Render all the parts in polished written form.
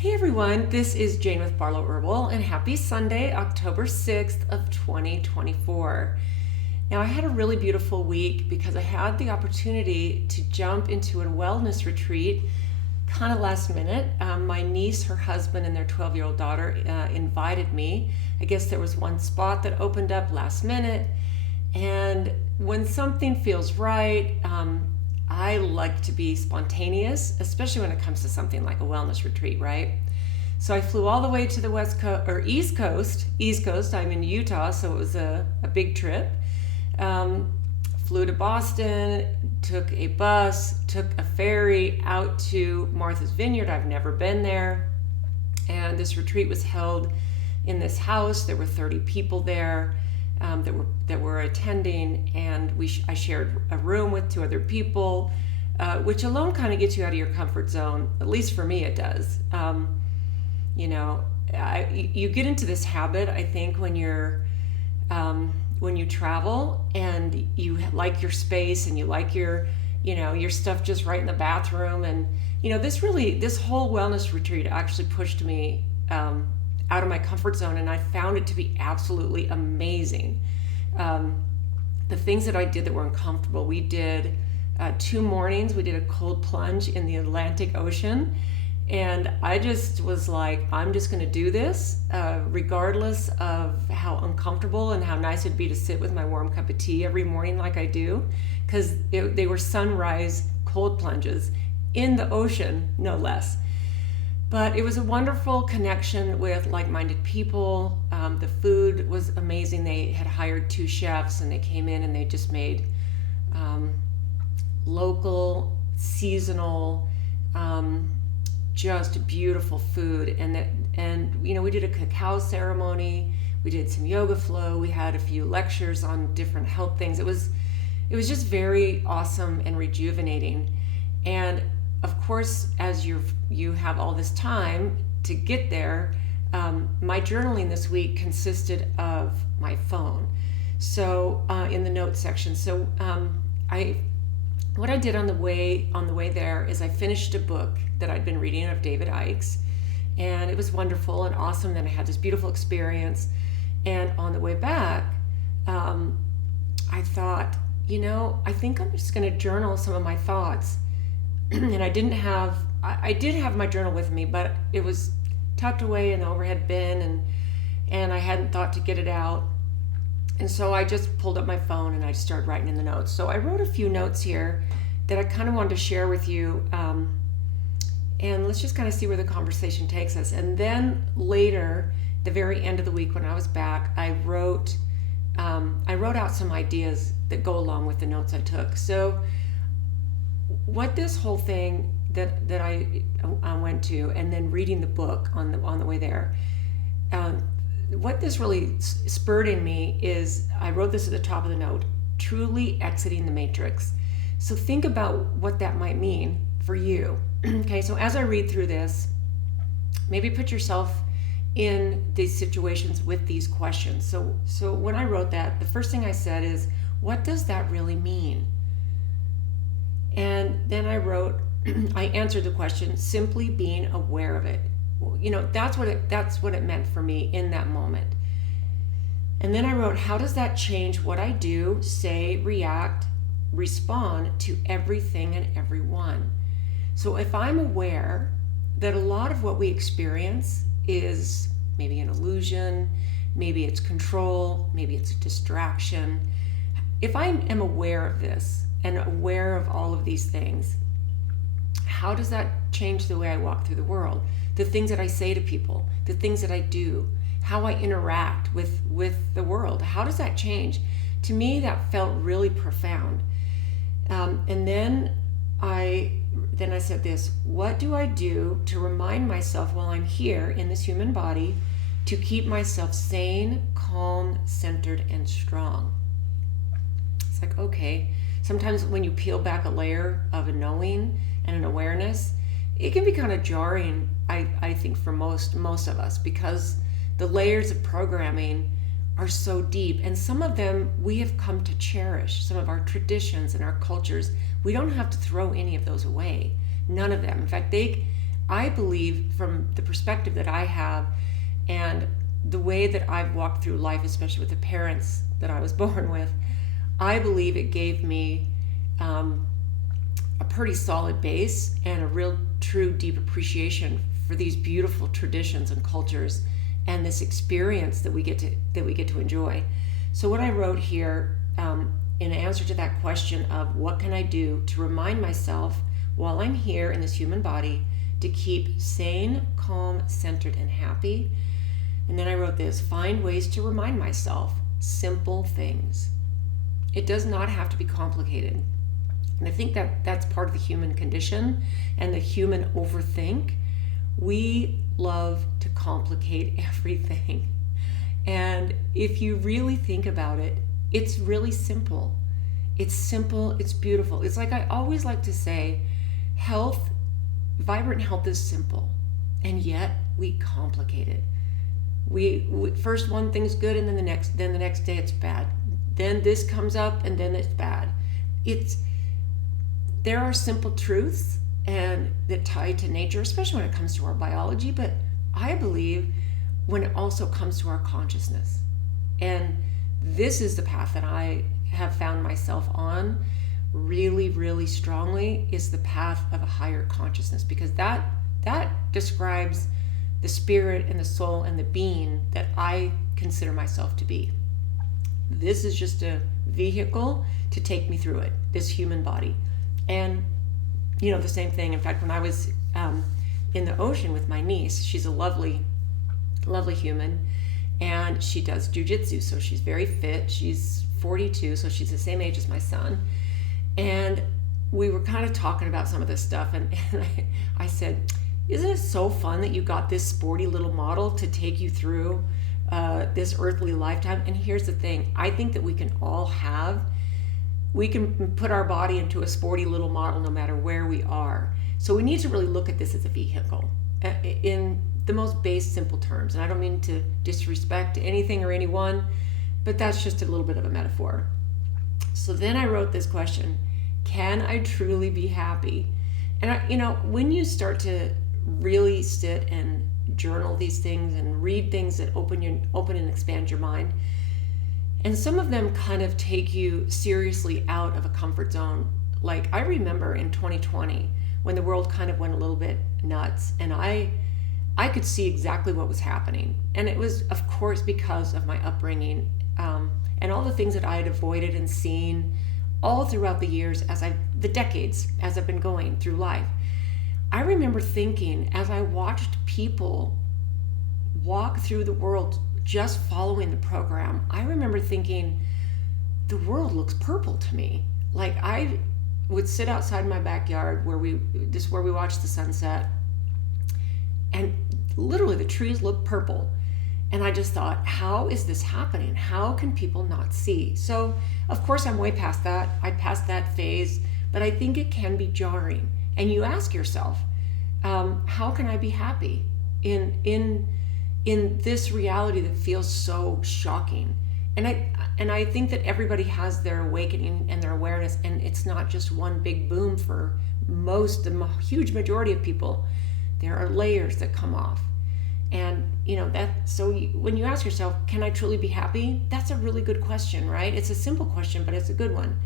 Hey everyone, this is Jane with Barlow Herbal, and happy Sunday, October 6th of 2024. Now I had a really beautiful week because I had the opportunity to jump into a wellness retreat kind of last minute. My niece, her husband, and their 12-year-old daughter invited me. I guess there was one spot that opened up last minute, and when something feels right, I like to be spontaneous, especially when it comes to something like a wellness retreat, right? So I flew all the way to the West Coast or East Coast. East Coast. I'm in Utah, so it was a big trip. Flew to Boston, took a bus, took a ferry out to Martha's Vineyard. I've never been there, and this retreat was held in this house. There were 30 people there. That were attending, and I shared a room with two other people, which alone kind of gets you out of your comfort zone. At least for me, it does. You get into this habit, I think, when you travel and you like your space and you like your stuff just right in the bathroom, and this whole wellness retreat actually pushed me out of my comfort zone, and I found it to be absolutely amazing. The things that I did that were uncomfortable, we did 2 mornings, we did a cold plunge in the Atlantic Ocean, and I just was like, I'm just going to do this regardless of how uncomfortable and how nice it'd be to sit with my warm cup of tea every morning like I do, because they were sunrise cold plunges in the ocean, no less. But it was a wonderful connection with like-minded people. The food was amazing. They had hired 2 chefs, and they came in and they just made local, seasonal, just beautiful food. And we did a cacao ceremony. We did some yoga flow. We had a few lectures on different health things. It was just very awesome and rejuvenating. And of course, as you have all this time to get there, my journaling this week consisted of my phone. So in the notes section, what I did on the way there is I finished a book that I'd been reading of David Icke's, and it was wonderful and awesome. Then I had this beautiful experience, and on the way back, I thought, I think I'm just going to journal some of my thoughts. And I did have my journal with me, but it was tucked away in the overhead bin, and I hadn't thought to get it out. And so I just pulled up my phone and I started writing in the notes. So I wrote a few notes here that I kind of wanted to share with you, and let's just kind of see where the conversation takes us. And then later, the very end of the week when I was back, I wrote out some ideas that go along with the notes I took. So what this whole thing that I went to, and then reading the book on the way there, what this really spurred in me is, I wrote this at the top of the note: truly exiting the matrix. So think about what that might mean for you. Okay, so as I read through this, maybe put yourself in these situations with these questions. So when I wrote that, the first thing I said is, what does that really mean? And then I answered the question, simply being aware of it. That's what it meant for me in that moment. And then I wrote, how does that change what I do, say, react, respond to everything and everyone? So if I'm aware that a lot of what we experience is maybe an illusion, maybe it's control, maybe it's a distraction. If I am aware of this, and aware of all of these things, how does that change the way I walk through the world? The things that I say to people, the things that I do, how I interact with the world, how does that change? To me, that felt really profound. And then I said this: what do I do to remind myself while I'm here in this human body to keep myself sane, calm, centered, and strong? It's like, okay, sometimes when you peel back a layer of a knowing and an awareness, it can be kind of jarring, I think, for most of us, because the layers of programming are so deep, and some of them we have come to cherish. Some of our traditions and our cultures, we don't have to throw any of those away. None of them. In fact, I believe, from the perspective that I have and the way that I've walked through life, especially with the parents that I was born with, I believe it gave me a pretty solid base and a real true deep appreciation for these beautiful traditions and cultures and this experience that we get to enjoy. So what I wrote here, in answer to that question of what can I do to remind myself while I'm here in this human body to keep sane, calm, centered, and happy. And then I wrote this: find ways to remind myself simple things. It does not have to be complicated. And I think that that's part of the human condition and the human overthink. We love to complicate everything. And if you really think about it, it's really simple. It's simple, it's beautiful. It's like I always like to say, vibrant health is simple, and yet we complicate it. We first one thing's good, and then the next day it's bad. Then this comes up, and then it's bad. There are simple truths and that tie to nature, especially when it comes to our biology, but I believe when it also comes to our consciousness. And this is the path that I have found myself on really, really strongly, is the path of a higher consciousness, because that describes the spirit and the soul and the being that I consider myself to be. This is just a vehicle to take me through it, this human body. And the same thing. In fact, when I was in the ocean with my niece, she's a lovely, lovely human, and she does jujitsu, so she's very fit. She's 42, so she's the same age as my son. And we were kind of talking about some of this stuff, and I said, isn't it so fun that you got this sporty little model to take you through this earthly lifetime? And here's the thing: I think that we can put our body into a sporty little model no matter where we are. So we need to really look at this as a vehicle in the most base, simple terms. And I don't mean to disrespect anything or anyone, but that's just a little bit of a metaphor. So then I wrote this question: can I truly be happy? And when you start to really sit and journal these things and read things that open and expand your mind, and some of them kind of take you seriously out of a comfort zone. Like, I remember in 2020 when the world kind of went a little bit nuts, and I could see exactly what was happening. And it was, of course, because of my upbringing and all the things that I had avoided and seen all throughout the years, the decades as I've been going through life. I remember thinking, as I watched people walk through the world just following the program, I remember thinking, the world looks purple to me. Like, I would sit outside my backyard where we watched the sunset, and literally the trees look purple. And I just thought, how is this happening? How can people not see? So, of course, I'm way past that. I passed that phase, but I think it can be jarring. And you ask yourself, how can I be happy in this reality that feels so shocking? And I think that everybody has their awakening and their awareness, and it's not just one big boom for the huge majority of people. There are layers that come off. And when you ask yourself, can I truly be happy? That's a really good question, right? It's a simple question, but it's a good one.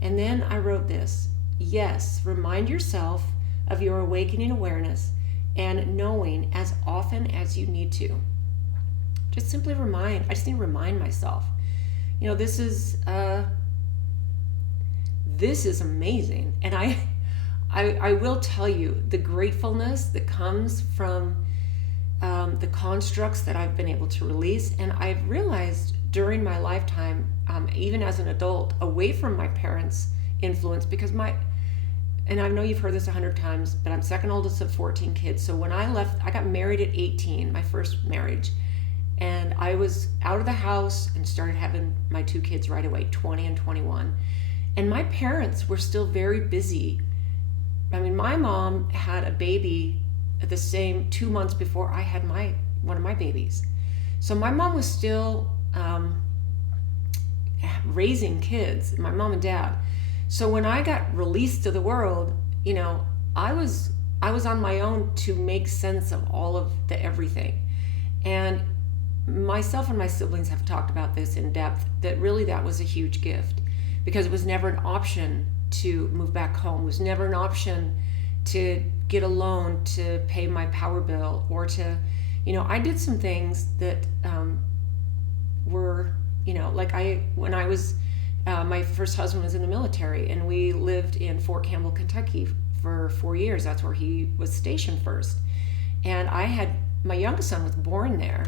And then I wrote this: yes, remind yourself of your awakening awareness and knowing as often as you need to. Just simply I just need to remind myself. This is amazing. And I will tell you the gratefulness that comes from the constructs that I've been able to release. And I've realized during my lifetime, even as an adult, away from my parents' influence, because and I know you've heard this 100 times, but I'm second oldest of 14 kids. So when I left, I got married at 18, my first marriage. And I was out of the house and started having my two kids right away, 20 and 21. And my parents were still very busy. I mean, my mom had a baby at the same 2 months before I had one of my babies. So my mom was still raising kids, my mom and dad. So when I got released to the world, I was I was on my own to make sense of all of the everything. And myself and my siblings have talked about this in depth, that really that was a huge gift, because it was never an option to move back home. It was never an option to get a loan to pay my power bill, or to, I did some things that were, like when I was, my first husband was in the military, and we lived in Fort Campbell, Kentucky for 4 years. That's where he was stationed first. And my youngest son was born there,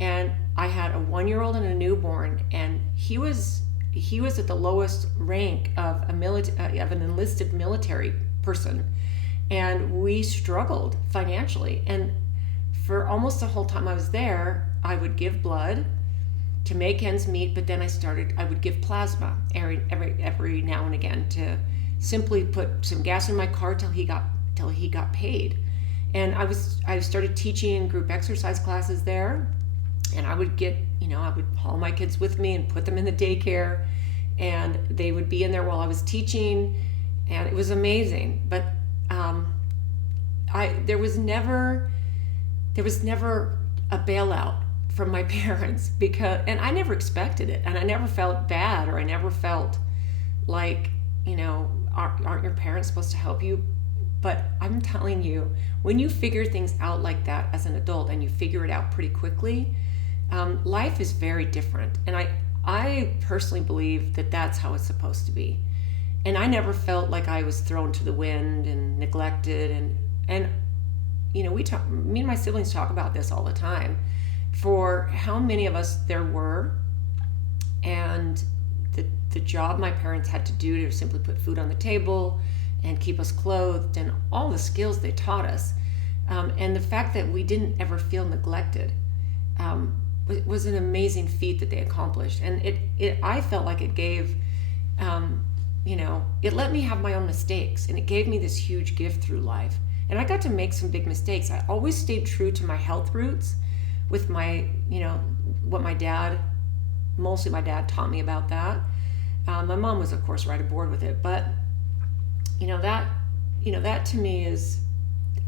and I had a 1-year-old and a newborn, and he was at the lowest rank of an enlisted military person, and we struggled financially. And for almost the whole time I was there, I would give blood to make ends meet, but then I would give plasma every now and again to simply put some gas in my car till he got paid. And I started teaching group exercise classes there, and I would haul my kids with me and put them in the daycare, and they would be in there while I was teaching, and it was amazing. But there was never a bailout from my parents, and I never expected it, and I never felt bad, or I never felt like, aren't your parents supposed to help you? But I'm telling you, when you figure things out like that as an adult, and you figure it out pretty quickly, life is very different. And I personally believe that that's how it's supposed to be. And I never felt like I was thrown to the wind and neglected. And me and my siblings talk about this all the time, for how many of us there were, and the job my parents had to do to simply put food on the table and keep us clothed, and all the skills they taught us, and the fact that we didn't ever feel neglected, was an amazing feat that they accomplished. And I felt like it gave, it let me have my own mistakes, and it gave me this huge gift through life. And I got to make some big mistakes. I always stayed true to my health roots with my, what mostly my dad taught me about that. My mom was, of course, right aboard with it, but that to me is,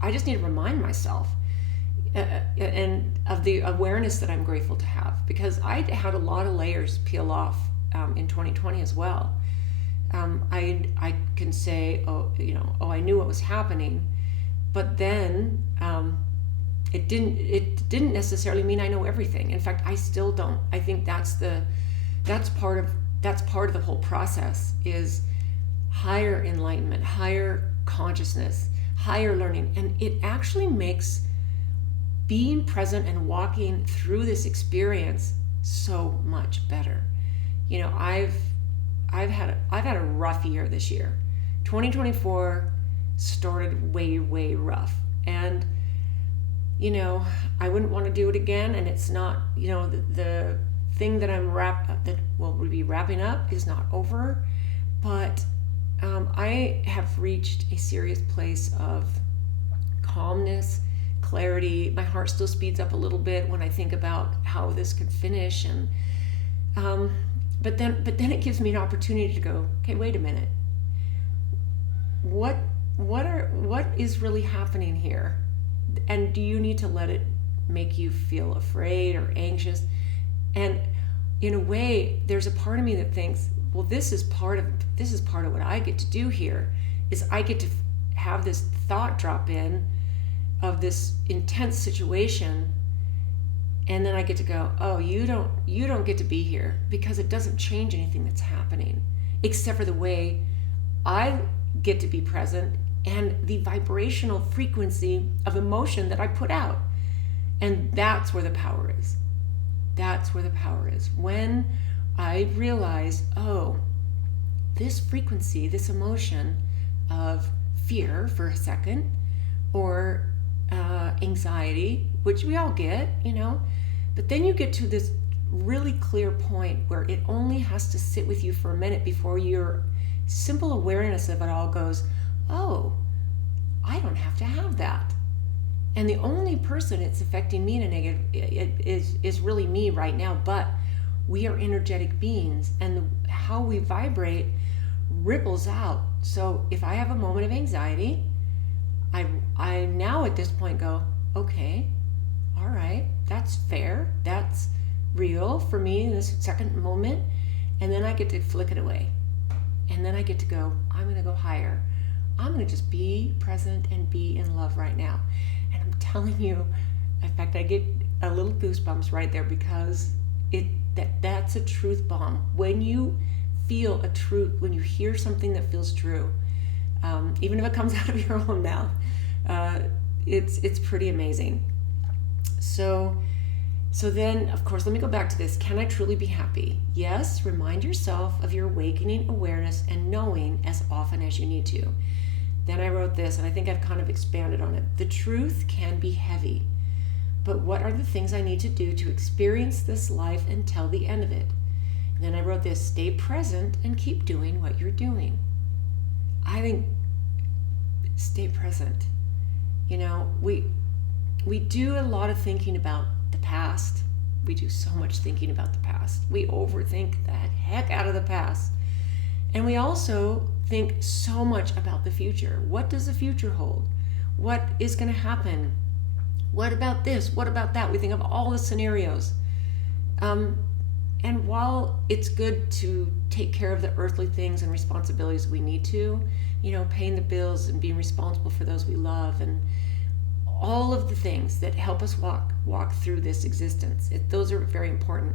I just need to remind myself, and of the awareness that I'm grateful to have, because I had a lot of layers peel off in 2020 as well. I can say, I knew what was happening, but then it didn't necessarily mean I know everything. In fact, I still don't. I think that's part of the whole process, is higher enlightenment, higher consciousness, higher learning. And it actually makes being present and walking through this experience so much better. I've had a rough year this year. 2024 started way rough, and I wouldn't want to do it again. And it's not, the thing that we'll be wrapping up is not over, but I have reached a serious place of calmness, clarity. My heart still speeds up a little bit when I think about how this could finish, and but then it gives me an opportunity to go, okay, wait a minute. What is really happening here? And do you need to let it make you feel afraid or anxious? And in a way, there's a part of me that thinks, well, this is part of what I get to do here, is I get to have this thought drop in of this intense situation, and then I get to go, oh, you don't get to be here, because it doesn't change anything that's happening, except for the way I get to be present and the vibrational frequency of emotion that I put out. And that's where the power is. That's where the power is. When I realize, oh, this frequency, this emotion of fear for a second, or anxiety, which we all get, but then you get to this really clear point where it only has to sit with you for a minute before your simple awareness of it all goes, oh, I don't have to have that. And the only person it's affecting me in a negative is really me right now. But we are energetic beings, and how we vibrate ripples out. So if I have a moment of anxiety, I now at this point go, okay, all right, that's fair, that's real for me in this second moment. And then I get to flick it away. And then I get to go, I'm going to go higher. I'm going to just be present and be in love right now. And I'm telling you, in fact, I get a little goosebumps right there, because that's a truth bomb. When you feel a truth, when you hear something that feels true, even if it comes out of your own mouth, it's pretty amazing. So then, of course, let me go back to this. Can I truly be happy? Yes, remind yourself of your awakening awareness and knowing as often as you need to. Then I wrote this, and I think I've kind of expanded on it. The truth can be heavy, but what are the things I need to do to experience this life until the end of it? And then I wrote this, stay present and keep doing what you're doing. I think stay present. You know, we do a lot of thinking about the past. We do so much thinking about the past. We overthink the heck out of the past. And we also think so much about the future. What does the future hold? What is going to happen? What about this? What about that? We think of all the scenarios. And while it's good to take care of the earthly things and responsibilities we need to, you know, paying the bills and being responsible for those we love, and all of the things that help us walk through this existence, those are very important.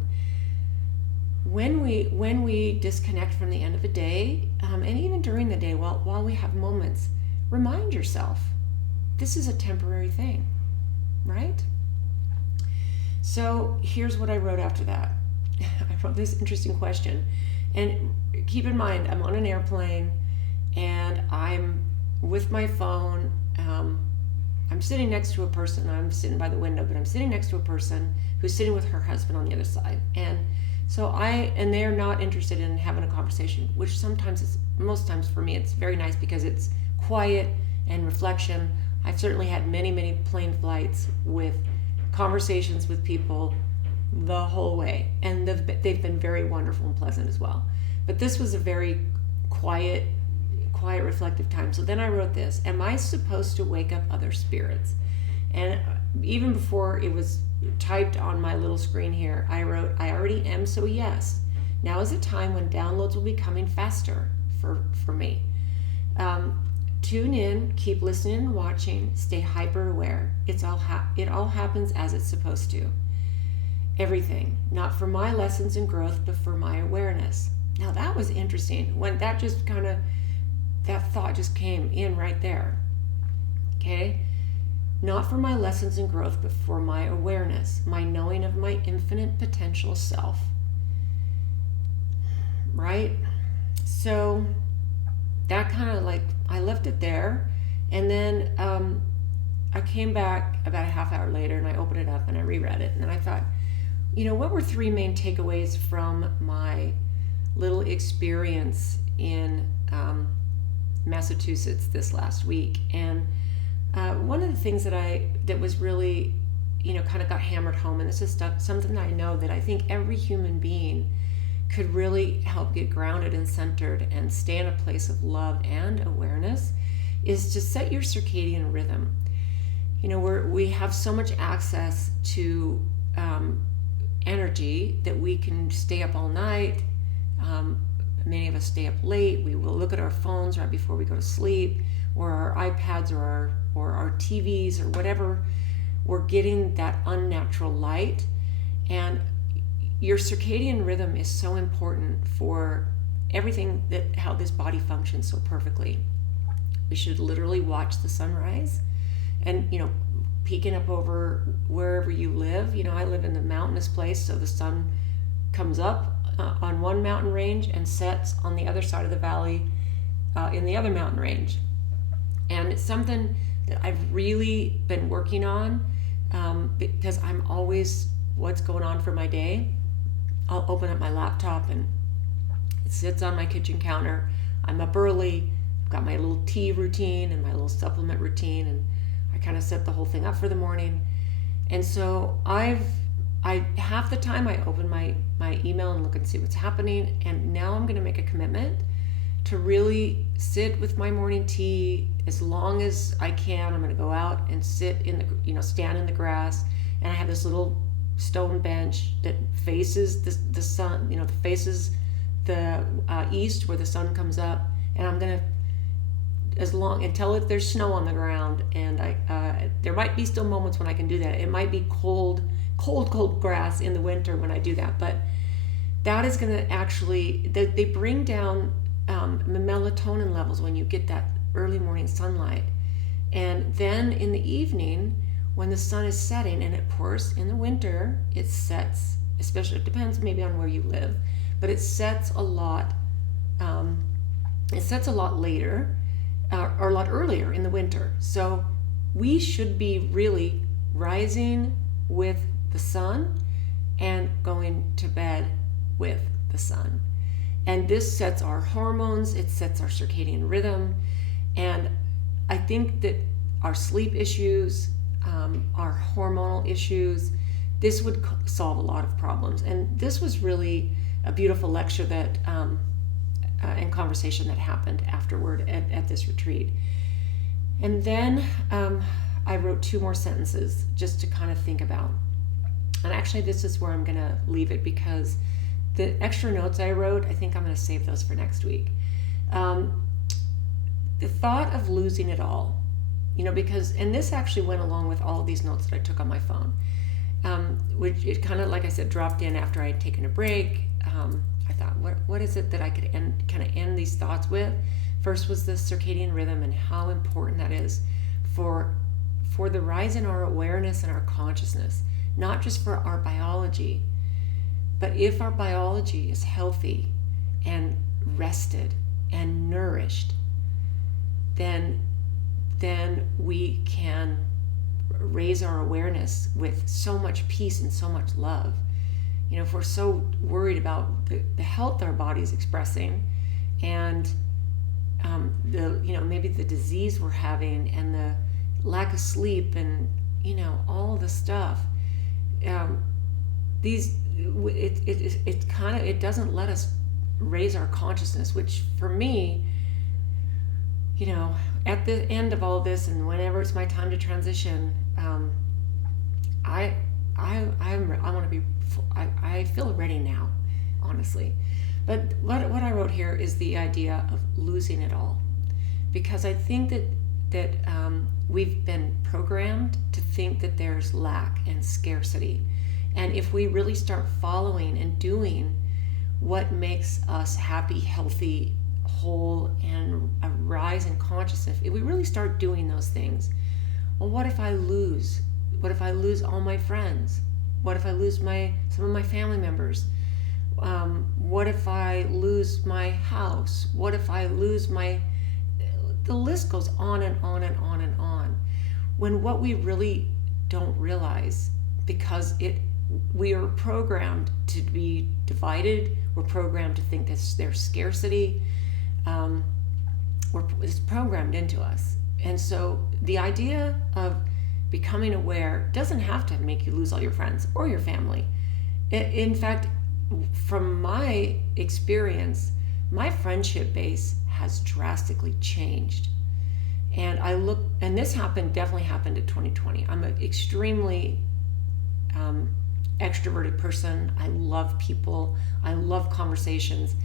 When we disconnect from the end of a day, and even during the day, while we have moments, remind yourself, this is a temporary thing, right? So here's what I wrote after that. I wrote this interesting question, and keep in mind, I'm on an airplane, and I'm with my phone. I'm sitting next to a person. I'm sitting by the window, but I'm sitting next to a person who's sitting with her husband on the other side. And so they're not interested in having a conversation, which most times for me, it's very nice because it's quiet and reflection. I've certainly had many, many plane flights with conversations with people the whole way, and they've been very wonderful and pleasant as well. But this was a very quiet, reflective time. So then I wrote this, am I supposed to wake up other spirits? And even before it was typed on my little screen here, I wrote, I already am, so yes. Now is a time when downloads will be coming faster for me. Tune in, keep listening and watching, stay hyper aware. It all happens as it's supposed to. Everything, not for my lessons and growth, but for my awareness. Now that was interesting. When that thought just came in right there. Okay? Not for my lessons and growth, but for my awareness, my knowing of my infinite potential self. Right? So that kind of I left it there. And then I came back about a half hour later, and I opened it up and I reread it. And then I thought, what were three main takeaways from my little experience in Massachusetts this last week? And one of the things that was really, kind of got hammered home, and this is something that I know that I think every human being could really help get grounded and centered and stay in a place of love and awareness, is to set your circadian rhythm. We have so much access to energy that we can stay up all night. Many of us stay up late. We will look at our phones right before we go to sleep, or our iPads, or our TVs, or whatever. We're getting that unnatural light. And your circadian rhythm is so important for everything, how this body functions so perfectly. We should literally watch the sunrise, and peeking up over wherever you live. I live in the mountainous place, so the sun comes up on one mountain range and sets on the other side of the valley in the other mountain range. And it's something that I've really been working on, because I'm always, what's going on for my day? I'll open up my laptop and it sits on my kitchen counter. I'm up early, I've got my little tea routine and my little supplement routine, and I kind of set the whole thing up for the morning. And so I half the time I open my email and look and see what's happening. And now I'm going to make a commitment to really sit with my morning tea as long as I can. I'm going to go out and sit in the, stand in the grass, and I have this little stone bench that faces the sun, faces the east where the sun comes up, and I'm going to, until there's snow on the ground, and there might be still moments when I can do that. It might be cold grass in the winter when I do that, but that is going to actually, they bring down melatonin levels when you get that early morning sunlight. And then in the evening, when the sun is setting, and of course in the winter it sets, especially, it depends maybe on where you live, but it sets a lot later, or a lot earlier in the winter. So we should be really rising with the sun and going to bed with the sun. And this sets our hormones, it sets our circadian rhythm. And I think that our sleep issues, our hormonal issues, this would solve a lot of problems. And this was really a beautiful lecture that and conversation that happened afterward at this retreat. And then I wrote 2 more sentences just to kind of think about. And actually this is where I'm going to leave it, because the extra notes I wrote, I think I'm going to save those for next week. The thought of losing it all, because, and this actually went along with all of these notes that I took on my phone, which it kind of, like I said, dropped in after I had taken a break. I thought, what is it that I could end these thoughts with? First was the circadian rhythm and how important that is for the rise in our awareness and our consciousness, not just for our biology, but if our biology is healthy and rested and nourished, then we can raise our awareness with so much peace and so much love. If we're so worried about the health our body's expressing, and maybe the disease we're having, and the lack of sleep, and all the stuff, it doesn't let us raise our consciousness, which for me, at the end of all this, and whenever it's my time to transition, I want to be, I feel ready now, honestly. But what I wrote here is the idea of losing it all, because I think that we've been programmed to think that there's lack and scarcity, and if we really start following and doing what makes us happy, healthy, whole, and a rise in consciousness, if we really start doing those things, well, what if I lose? What if I lose all my friends? What if I lose some of my family members? What if I lose my house? What if I lose the list goes on and on and on and on. When what we really don't realize, because we are programmed to be divided, we're programmed to think that there's scarcity, it's programmed into us. And so the idea of becoming aware doesn't have to make you lose all your friends or your family. In fact, from my experience, my friendship base has drastically changed. And this definitely happened in 2020. I'm an extremely extroverted person. I love people. I love conversations.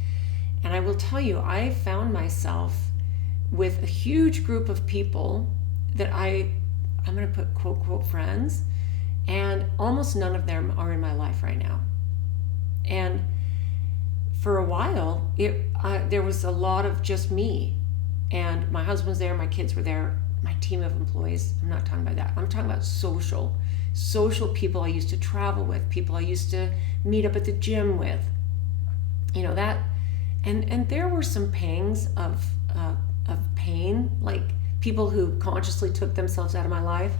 And I will tell you, I found myself with a huge group of people that I'm going to put quote, quote, friends, and almost none of them are in my life right now. And for a while, there was a lot of just me, and my husband was there, my kids were there, my team of employees. I'm not talking about that. I'm talking about social people I used to travel with, people I used to meet up at the gym with, that. And there were some pangs of pain, like people who consciously took themselves out of my life.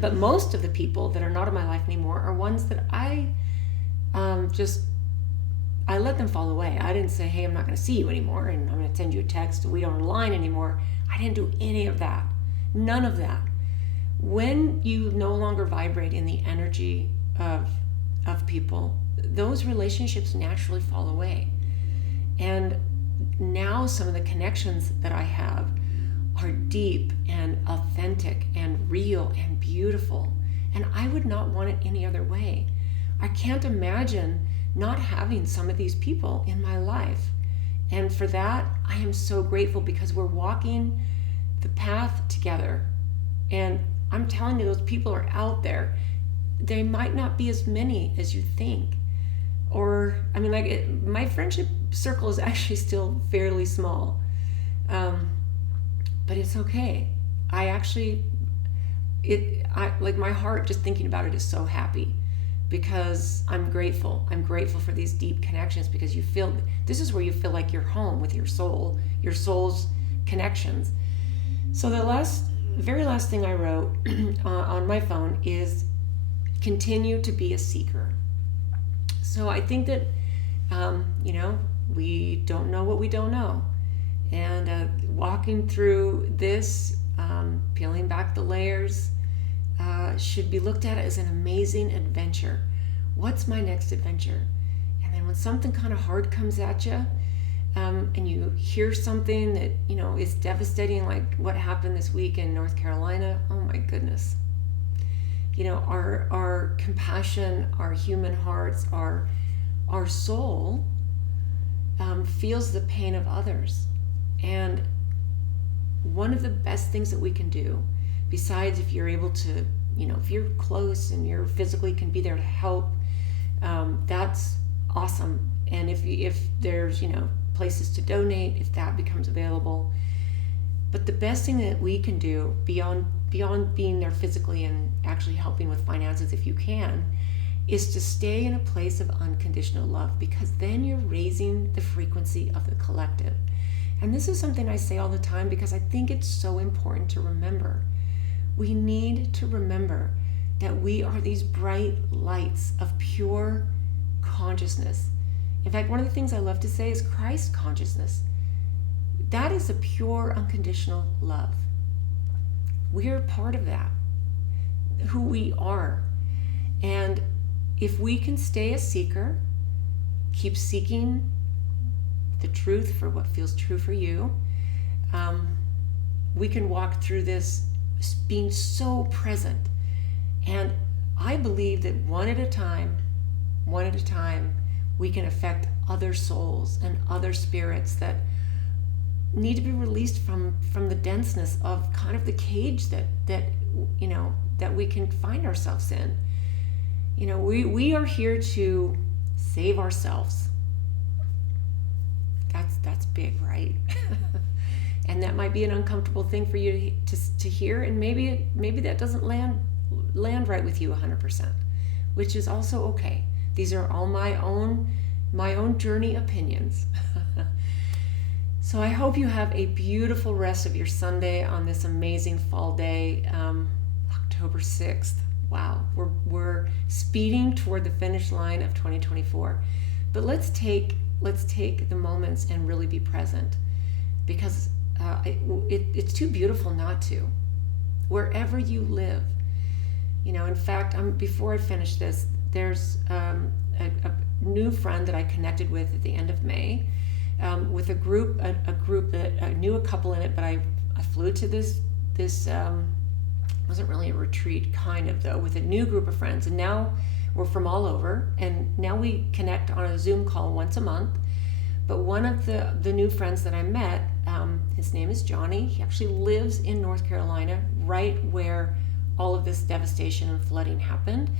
But most of the people that are not in my life anymore are ones that I let them fall away. I didn't say, hey, I'm not going to see you anymore, and I'm going to send you a text, we don't align anymore. I didn't do any of that. None of that. When you no longer vibrate in the energy of people, those relationships naturally fall away. And now some of the connections that I have are deep and authentic and real and beautiful. And I would not want it any other way. I can't imagine not having some of these people in my life. And for that, I am so grateful, because we're walking the path together. And I'm telling you, those people are out there. They might not be as many as you think. Or, I mean, my friendship circle is actually still fairly small. But it's okay. My heart just thinking about it is so happy, because I'm grateful. I'm grateful for these deep connections, because this is where you feel like you're home with your soul's connections. So the very last thing I wrote on my phone is continue to be a seeker. So I think that, we don't know what we don't know. And walking through this, peeling back the layers, should be looked at as an amazing adventure. What's my next adventure? And then when something kind of hard comes at you, and you hear something that, is devastating, like what happened this week in North Carolina, oh my goodness. Our compassion, our human hearts, our soul feels the pain of others. And one of the best things that we can do, besides if you're able to, if you're close and you're physically can be there to help, that's awesome. And if there's, places to donate, if that becomes available. But the best thing that we can do beyond being there physically and actually helping with finances, if you can, is to stay in a place of unconditional love, because then you're raising the frequency of the collective. And this is something I say all the time, because I think it's so important to remember. We need to remember that we are these bright lights of pure consciousness. In fact, one of the things I love to say is Christ consciousness. That is a pure, unconditional love. We're part of that, who we are. And if we can stay a seeker, keep seeking the truth for what feels true for you, we can walk through this being so present. And I believe that one at a time, we can affect other souls and other spirits that need to be released from the denseness of kind of the cage that we can find ourselves in. We are here to save ourselves. That's big, right? And that might be an uncomfortable thing for you to hear, and maybe that doesn't land right with you 100%, which is also okay. These are all my own journey opinions. So I hope you have a beautiful rest of your Sunday on this amazing fall day, October 6th. Wow, we're speeding toward the finish line of 2024. But let's take the moments and really be present, because it's too beautiful not to. Wherever you live, in fact, before I finish this, there's a new friend that I connected with at the end of May, with a group that I knew a couple in it, but I flew to this wasn't really a retreat, kind of, though, with a new group of friends, and now we're from all over, and now we connect on a Zoom call once a month. But one of the new friends that I met, his name is Johnny. He actually lives in North Carolina, right where all of this devastation and flooding happened.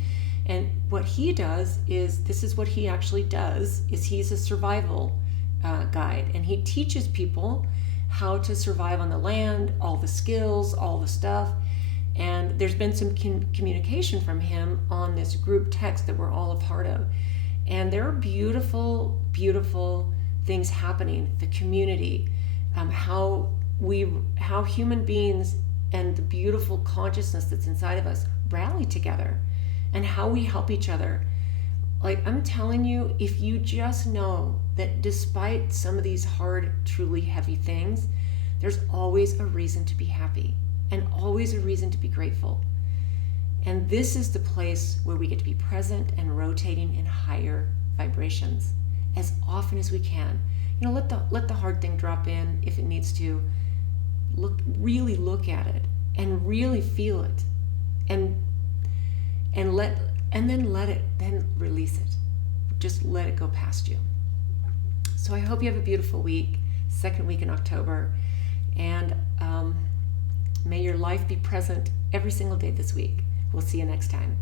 And what he does is, this is what he actually does, is he's a survival guide, and he teaches people how to survive on the land, all the skills, all the stuff. And there's been some communication from him on this group text that we're all a part of. And there are beautiful, beautiful things happening. The community, how human beings and the beautiful consciousness that's inside of us rally together, and how we help each other. Like, I'm telling you, if you just know that despite some of these hard, truly heavy things, there's always a reason to be happy, and always a reason to be grateful. And this is the place where we get to be present and rotating in higher vibrations as often as we can. let the hard thing drop in if it needs to. Really look at it and really feel it, and then release it. Just let it go past you. So I hope you have a beautiful week, second week in October, and may your life be present every single day this week. We'll see you next time.